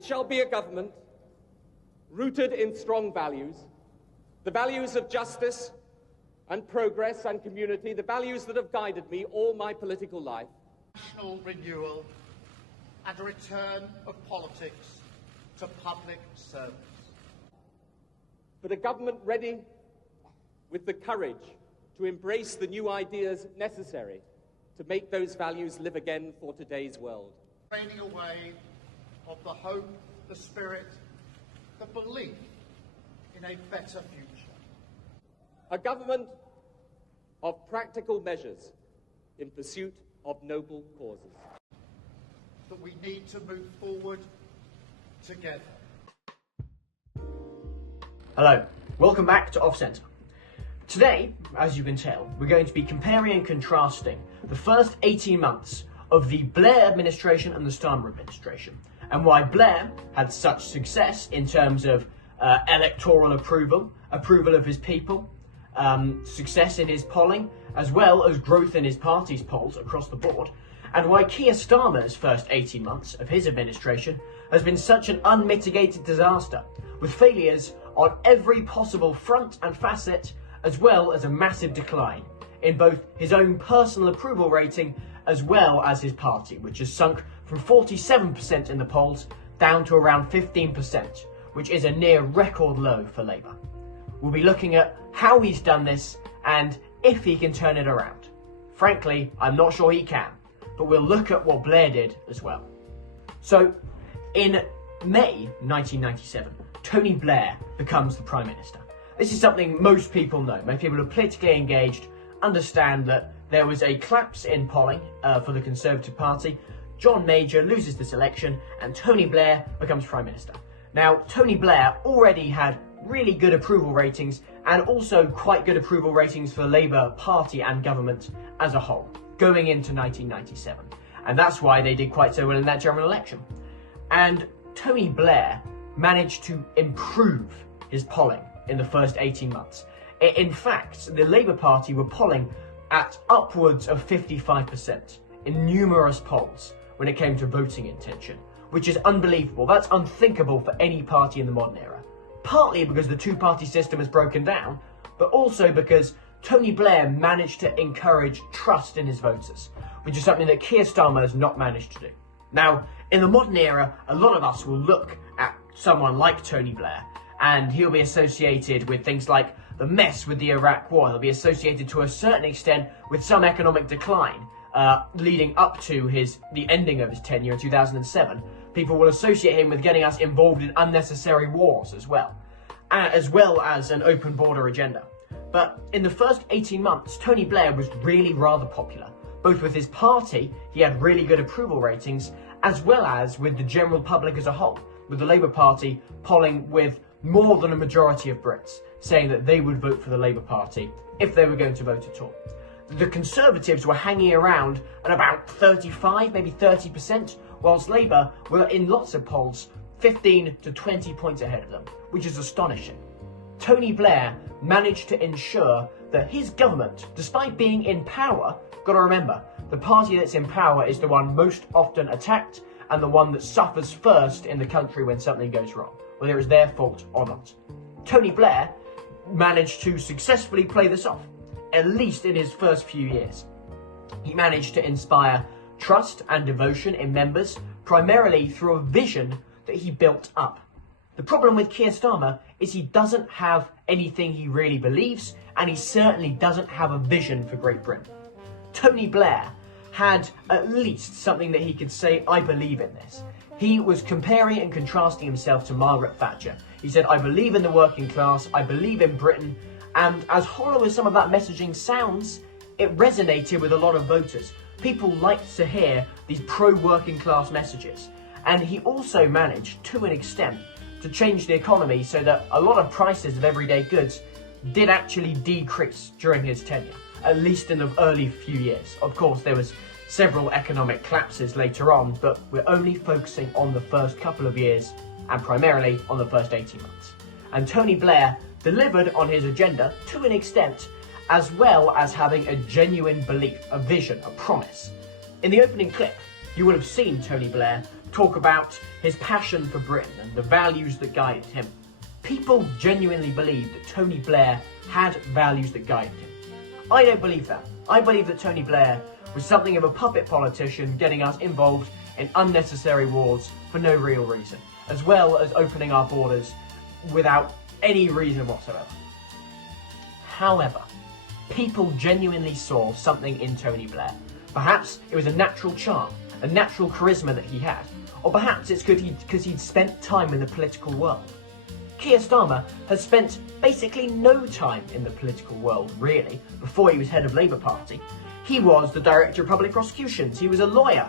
It shall be a government rooted in strong values, the values of justice and progress and community, the values that have guided me all my political life. National renewal and a return of politics to public service. But a government ready with the courage to embrace the new ideas necessary to make those values live again for today's world. Draining away of the hope, the spirit, the belief in a better future. A government of practical measures in pursuit of noble causes. That we need to move forward together. Hello, welcome back to Off Centre. Today, as you can tell, we're going to be comparing and contrasting the first 18 months of the Blair administration and the Starmer administration, and why Blair had such success in terms of electoral approval of his people, success in his polling, as well as growth in his party's polls across the board, and why Keir Starmer's first 18 months of his administration has been such an unmitigated disaster, with failures on every possible front and facet, as well as a massive decline in both his own personal approval rating as well as his party, which has sunk from 47% in the polls down to around 15%, which is a near record low for Labour. We'll be looking at how he's done this and if he can turn it around. Frankly, I'm not sure he can, but we'll look at what Blair did as well. So, in May 1997, Tony Blair becomes the Prime Minister. This is something most people know. Most people who are politically engaged understand that there was a collapse in polling for the Conservative Party. John Major loses this election and Tony Blair becomes Prime Minister. Now, Tony Blair already had really good approval ratings and also quite good approval ratings for the Labour Party and government as a whole going into 1997. And that's why they did quite so well in that general election. And Tony Blair managed to improve his polling in the first 18 months. In fact, the Labour Party were polling at upwards of 55% in numerous polls when it came to voting intention, which is unbelievable. That's unthinkable for any party in the modern era. Partly because the two-party system has broken down, but also because Tony Blair managed to encourage trust in his voters, which is something that Keir Starmer has not managed to do. Now, in the modern era, a lot of us will look at someone like Tony Blair, and he'll be associated with things like the mess with the Iraq War. He'll be associated to a certain extent with some economic decline leading up to the ending of his tenure in 2007. People will associate him with getting us involved in unnecessary wars as well as an open border agenda. But in the first 18 months, Tony Blair was really rather popular. Both with his party, he had really good approval ratings, as well as with the general public as a whole, with the Labour Party polling with more than a majority of Brits saying that they would vote for the Labour Party if they were going to vote at all. The Conservatives were hanging around at about 35, maybe 30%, whilst Labour were in lots of polls 15 to 20 points ahead of them, which is astonishing. Tony Blair managed to ensure that his government, despite being in power, got to remember, the party that's in power is the one most often attacked and the one that suffers first in the country when something goes wrong, whether it's their fault or not. Tony Blair managed to successfully play this off, at least in his first few years. He managed to inspire trust and devotion in members, primarily through a vision that he built up. The problem with Keir Starmer is he doesn't have anything he really believes, and he certainly doesn't have a vision for Great Britain. Tony Blair had at least something that he could say, I believe in this. He was comparing and contrasting himself to Margaret Thatcher. He said, I believe in the working class, I believe in Britain, and as hollow as some of that messaging sounds, it resonated with a lot of voters. People liked to hear these pro-working class messages. And he also managed, to an extent, to change the economy so that a lot of prices of everyday goods did actually decrease during his tenure, at least in the early few years. Of course, there was several economic collapses later on, but we're only focusing on the first couple of years and primarily on the first 18 months. And Tony Blair delivered on his agenda to an extent, as well as having a genuine belief, a vision, a promise. In the opening clip, you will have seen Tony Blair talk about his passion for Britain and the values that guided him. People genuinely believed that Tony Blair had values that guided him. I don't believe that. I believe that Tony Blair was something of a puppet politician getting us involved in unnecessary wars for no real reason, as well as opening our borders without any reason whatsoever. However, people genuinely saw something in Tony Blair. Perhaps it was a natural charm, a natural charisma that he had, or perhaps it's because he'd spent time in the political world. Keir Starmer has spent basically no time in the political world, really, before he was head of Labour Party. He was the Director of Public Prosecutions, he was a lawyer.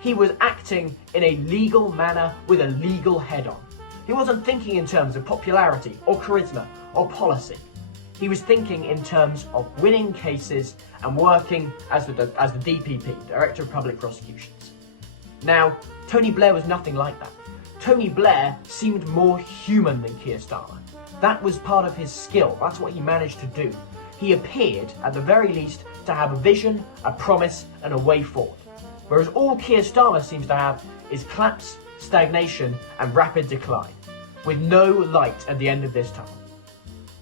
He was acting in a legal manner with a legal head on. He wasn't thinking in terms of popularity or charisma or policy. He was thinking in terms of winning cases and working as the DPP, Director of Public Prosecutions. Now, Tony Blair was nothing like that. Tony Blair seemed more human than Keir Starmer. That was part of his skill. That's what he managed to do. He appeared, at the very least, to have a vision, a promise, and a way forward. Whereas all Keir Starmer seems to have is collapse, stagnation, and rapid decline, with no light at the end of this tunnel.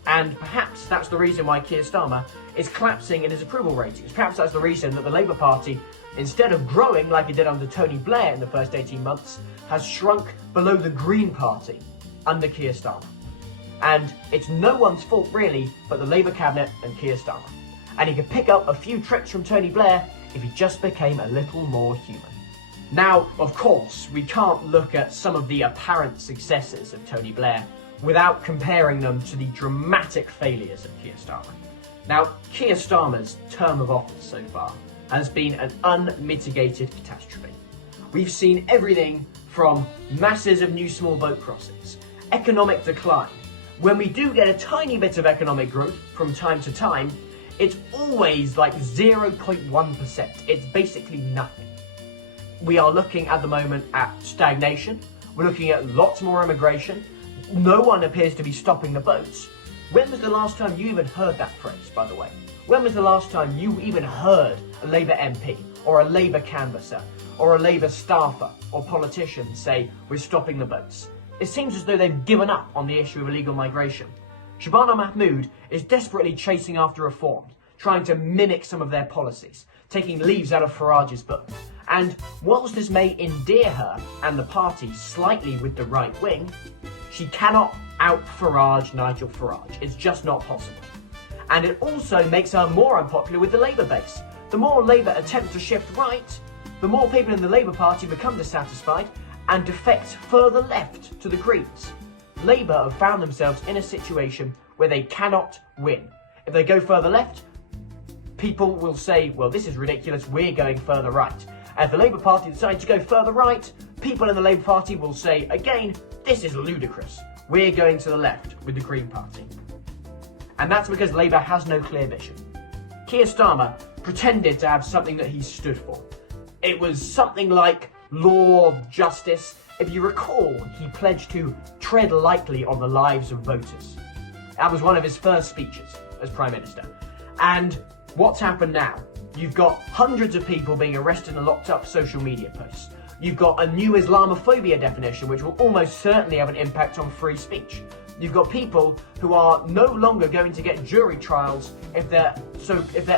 And perhaps that's the reason why Keir Starmer is collapsing in his approval ratings. Perhaps that's the reason that the Labour Party, instead of growing like it did under Tony Blair in the first 18 months, has shrunk below the Green Party under Keir Starmer. And it's no one's fault really but the Labour cabinet and Keir Starmer. And he could pick up a few tricks from Tony Blair if he just became a little more human. Now, of course, we can't look at some of the apparent successes of Tony Blair without comparing them to the dramatic failures of Keir Starmer. Now, Keir Starmer's term of office so far has been an unmitigated catastrophe. We've seen everything from masses of new small boat crossings, economic decline. When we do get a tiny bit of economic growth from time to time, it's always like 0.1%. It's basically nothing. We are looking at the moment at stagnation. We're looking at lots more immigration. No one appears to be stopping the boats. When was the last time you even heard that phrase, by the way? When was the last time you even heard a Labour MP or a Labour canvasser or a Labour staffer or politician say, we're stopping the boats? It seems as though they've given up on the issue of illegal migration. Shabana Mahmood is desperately chasing after reforms, trying to mimic some of their policies, taking leaves out of Farage's book. And whilst this may endear her and the party slightly with the right wing, she cannot out-Farage Nigel Farage. It's just not possible. And it also makes her more unpopular with the Labour base. The more Labour attempt to shift right, the more people in the Labour Party become dissatisfied and defect further left to the Greens. Labour have found themselves in a situation where they cannot win. If they go further left, people will say, well, this is ridiculous, we're going further right. And if the Labour Party decides to go further right, people in the Labour Party will say, again, this is ludicrous. We're going to the left with the Green Party. And that's because Labour has no clear vision. Keir Starmer pretended to have something that he stood for. It was something like law, justice. If you recall, he pledged to tread lightly on the lives of voters. That was one of his first speeches as Prime Minister. And what's happened now? You've got hundreds of people being arrested and locked up for social media posts. You've got a new Islamophobia definition which will almost certainly have an impact on free speech. You've got people who are no longer going to get jury trials if their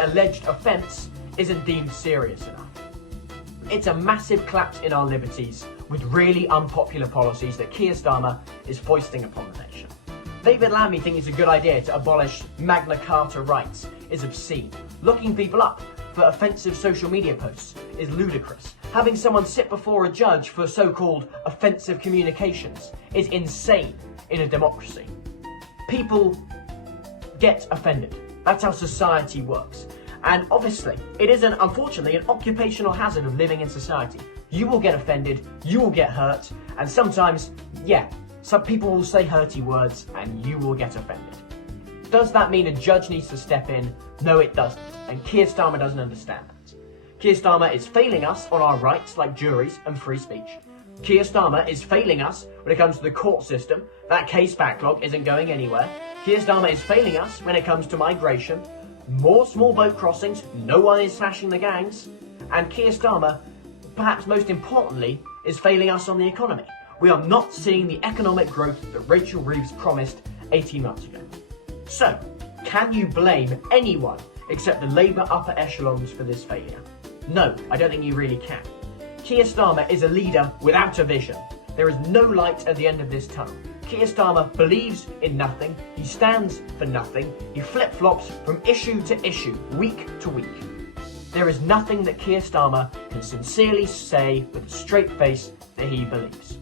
alleged offence isn't deemed serious enough. It's a massive collapse in our liberties with really unpopular policies that Keir Starmer is foisting upon the nation. David Lammy thinks it's a good idea to abolish Magna Carta rights is obscene. Locking people up for offensive social media posts is ludicrous. Having someone sit before a judge for so-called offensive communications is insane in a democracy. People get offended. That's how society works. And obviously, it is unfortunately an occupational hazard of living in society. You will get offended, you will get hurt, and sometimes, some people will say hurty words and you will get offended. Does that mean a judge needs to step in? No, it doesn't. And Keir Starmer doesn't understand that. Keir Starmer is failing us on our rights like juries and free speech. Keir Starmer is failing us when it comes to the court system. That case backlog isn't going anywhere. Keir Starmer is failing us when it comes to migration. More small boat crossings, no one is smashing the gangs. And Keir Starmer, perhaps most importantly, is failing us on the economy. We are not seeing the economic growth that Rachel Reeves promised 18 months ago. So, can you blame anyone except the Labour upper echelons for this failure? No, I don't think you really can. Keir Starmer is a leader without a vision. There is no light at the end of this tunnel. Keir Starmer believes in nothing, he stands for nothing, he flip-flops from issue to issue, week to week. There is nothing that Keir Starmer can sincerely say with a straight face that he believes.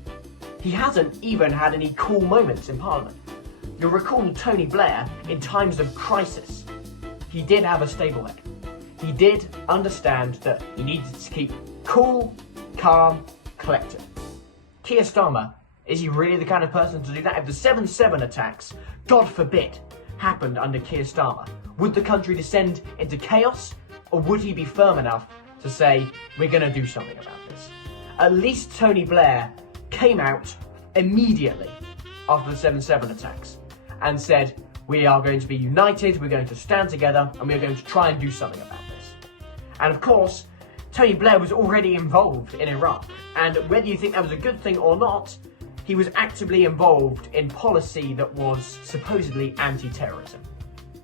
He hasn't even had any cool moments in Parliament. You'll recall Tony Blair in times of crisis. He did have a stable head. He did understand that he needed to keep cool, calm, collected. Keir Starmer, is he really the kind of person to do that? If the 7/7 attacks, God forbid, happened under Keir Starmer, would the country descend into chaos? Or would he be firm enough to say, we're going to do something about this? At least Tony Blair came out immediately after the 7/7 attacks and said, we are going to be united, we're going to stand together, and we're going to try and do something about this. And of course, Tony Blair was already involved in Iraq, and whether you think that was a good thing or not, he was actively involved in policy that was supposedly anti-terrorism.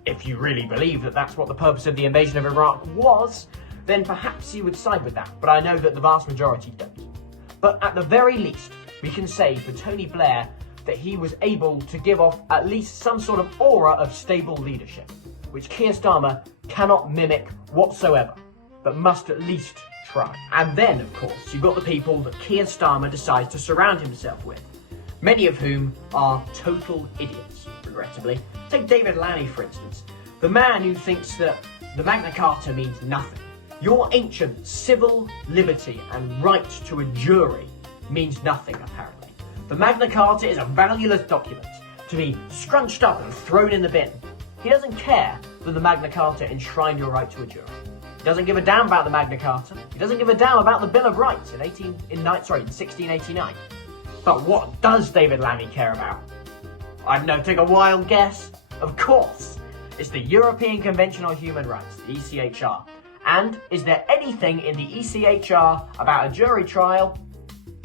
If you really believe that that's what the purpose of the invasion of Iraq was, then perhaps you would side with that, but I know that the vast majority don't. But at the very least, we can say for Tony Blair that he was able to give off at least some sort of aura of stable leadership, which Keir Starmer cannot mimic whatsoever, but must at least try. And then, of course, you've got the people that Keir Starmer decides to surround himself with, many of whom are total idiots, regrettably. Take David Lammy, for instance, the man who thinks that the Magna Carta means nothing. Your ancient civil liberty and right to a jury means nothing, apparently. The Magna Carta is a valueless document to be scrunched up and thrown in the bin. He doesn't care that the Magna Carta enshrined your right to a jury. He doesn't give a damn about the Magna Carta. He doesn't give a damn about the Bill of Rights in 1689. But what does David Lammy care about? I don't know, take a wild guess. Of course, it's the European Convention on Human Rights, the ECHR. And is there anything in the ECHR about a jury trial?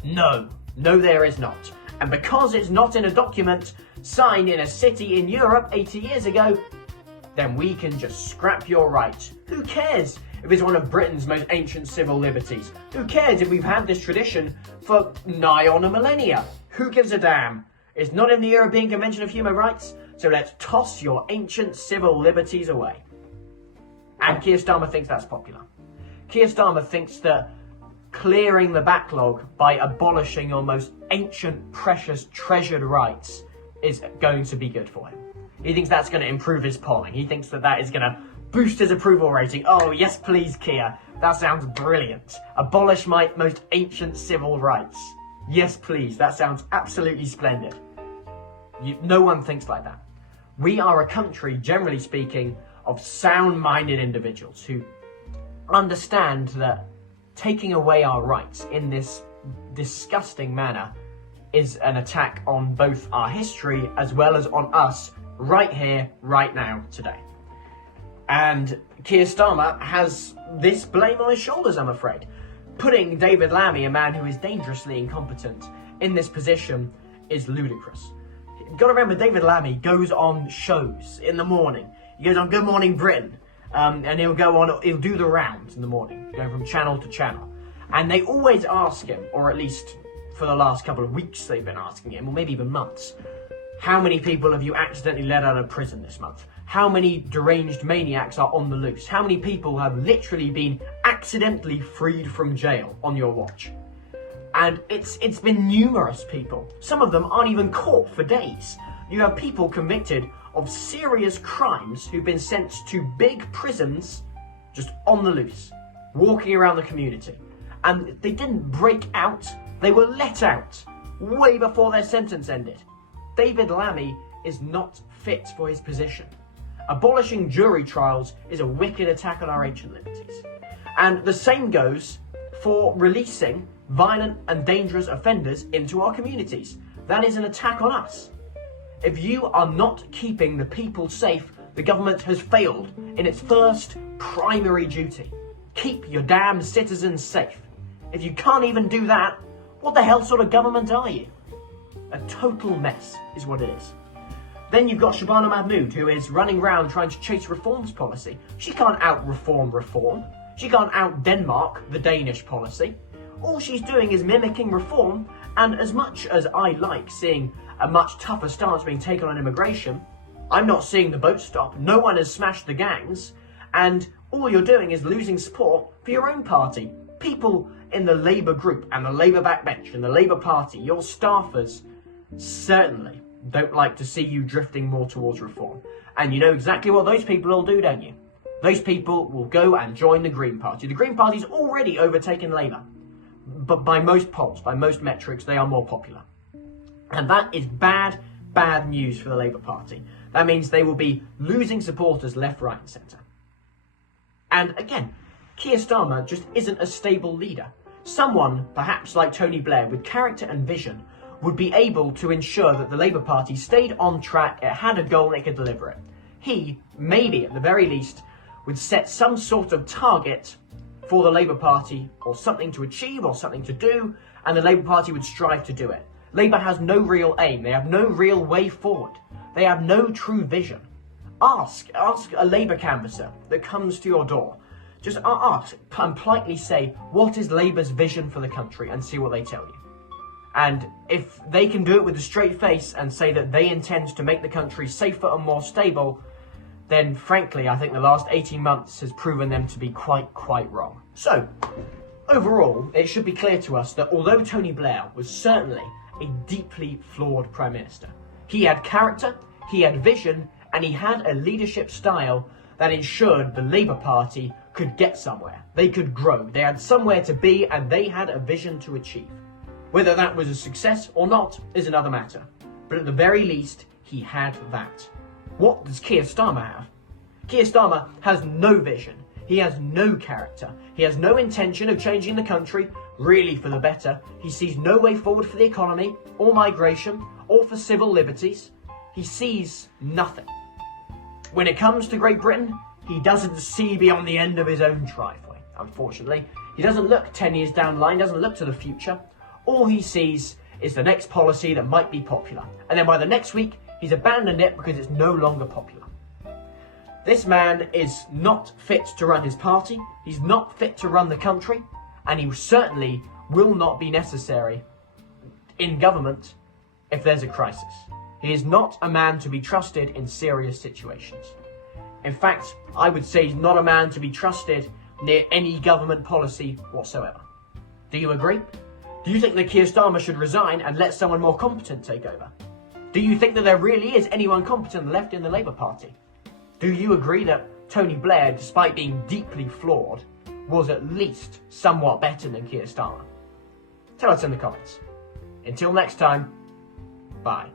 No, there is not. And because it's not in a document signed in a city in Europe 80 years ago, then we can just scrap your right. Who cares if it's one of Britain's most ancient civil liberties? Who cares if we've had this tradition for nigh on a millennia? Who gives a damn? It's not in the European Convention of Human Rights, so let's toss your ancient civil liberties away. And Keir Starmer thinks that's popular. Keir Starmer thinks that clearing the backlog by abolishing your most ancient, precious, treasured rights is going to be good for him. He thinks that's going to improve his polling. He thinks that that is going to boost his approval rating. Oh, yes please, Keir. That sounds brilliant. Abolish my most ancient civil rights. Yes please, that sounds absolutely splendid. No one thinks like that. We are a country, generally speaking, of sound-minded individuals who understand that taking away our rights in this disgusting manner is an attack on both our history as well as on us right here, right now, today. And Keir Starmer has this blame on his shoulders, I'm afraid. Putting David Lammy, a man who is dangerously incompetent, in this position is ludicrous. You've got to remember, David Lammy goes on shows in the morning. He goes on Good Morning Britain, and he'll do the rounds in the morning, going from channel to channel. And they always ask him, or at least for the last couple of weeks they've been asking him, or maybe even months, how many people have you accidentally let out of prison this month? How many deranged maniacs are on the loose? How many people have literally been accidentally freed from jail on your watch? And it's been numerous people. Some of them aren't even caught for days. You have people convicted of serious crimes who've been sent to big prisons just on the loose, walking around the community. And they didn't break out, they were let out way before their sentence ended. David Lammy is not fit for his position. Abolishing jury trials is a wicked attack on our ancient liberties. And the same goes for releasing violent and dangerous offenders into our communities. That is an attack on us. If you are not keeping the people safe, the government has failed in its first primary duty. Keep your damn citizens safe. If you can't even do that, What the hell sort of government are you? A total mess is what it is. Then you've got Shabana Mahmood, who is running around trying to chase reforms policy. She can't out-reform reform. She can't out-Denmark the Danish policy. All she's doing is mimicking reform, and as much as I like seeing a much tougher stance being taken on immigration, I'm not seeing the boat stop. No one has smashed the gangs, and all you're doing is losing support for your own party. People in the Labour group and the Labour backbench and the Labour Party, your staffers, certainly don't like to see you drifting more towards reform. And you know exactly what those people will do, don't you? Those people will go and join the Green Party. The Green Party's already overtaken Labour. But by most polls, by most metrics, they are more popular. And that is bad, bad news for the Labour Party. That means they will be losing supporters left, right and centre. And again, Keir Starmer just isn't a stable leader. Someone, perhaps like Tony Blair, with character and vision, would be able to ensure that the Labour Party stayed on track, it had a goal and it could deliver it. He, maybe at the very least, would set some sort of target for the Labour Party, or something to achieve, or something to do, and the Labour Party would strive to do it. Labour has no real aim, they have no real way forward, they have no true vision. Ask a Labour canvasser that comes to your door. Just ask and politely say, what is Labour's vision for the country, and see what they tell you. And if they can do it with a straight face and say that they intend to make the country safer and more stable, then frankly, I think the last 18 months has proven them to be quite wrong. So, overall, it should be clear to us that although Tony Blair was certainly a deeply flawed Prime Minister, he had character, he had vision, and he had a leadership style that ensured the Labour Party could get somewhere. They could grow, they had somewhere to be, and they had a vision to achieve. Whether that was a success or not is another matter, but at the very least, he had that. What does Keir Starmer have? Keir Starmer has no vision, he has no character, he has no intention of changing the country, really for the better. He sees no way forward for the economy, or migration, or for civil liberties. He sees nothing. When it comes to Great Britain, he doesn't see beyond the end of his own driveway, unfortunately. He doesn't look 10 years down the line, doesn't look to the future. All he sees is the next policy that might be popular. And then by the next week, he's abandoned it because it's no longer popular. This man is not fit to run his party, he's not fit to run the country, and he certainly will not be necessary in government if there's a crisis. He is not a man to be trusted in serious situations. In fact, I would say he's not a man to be trusted near any government policy whatsoever. Do you agree? Do you think that Keir Starmer should resign and let someone more competent take over? Do you think that there really is anyone competent left in the Labour Party? Do you agree that Tony Blair, despite being deeply flawed, was at least somewhat better than Keir Starmer? Tell us in the comments. Until next time, bye.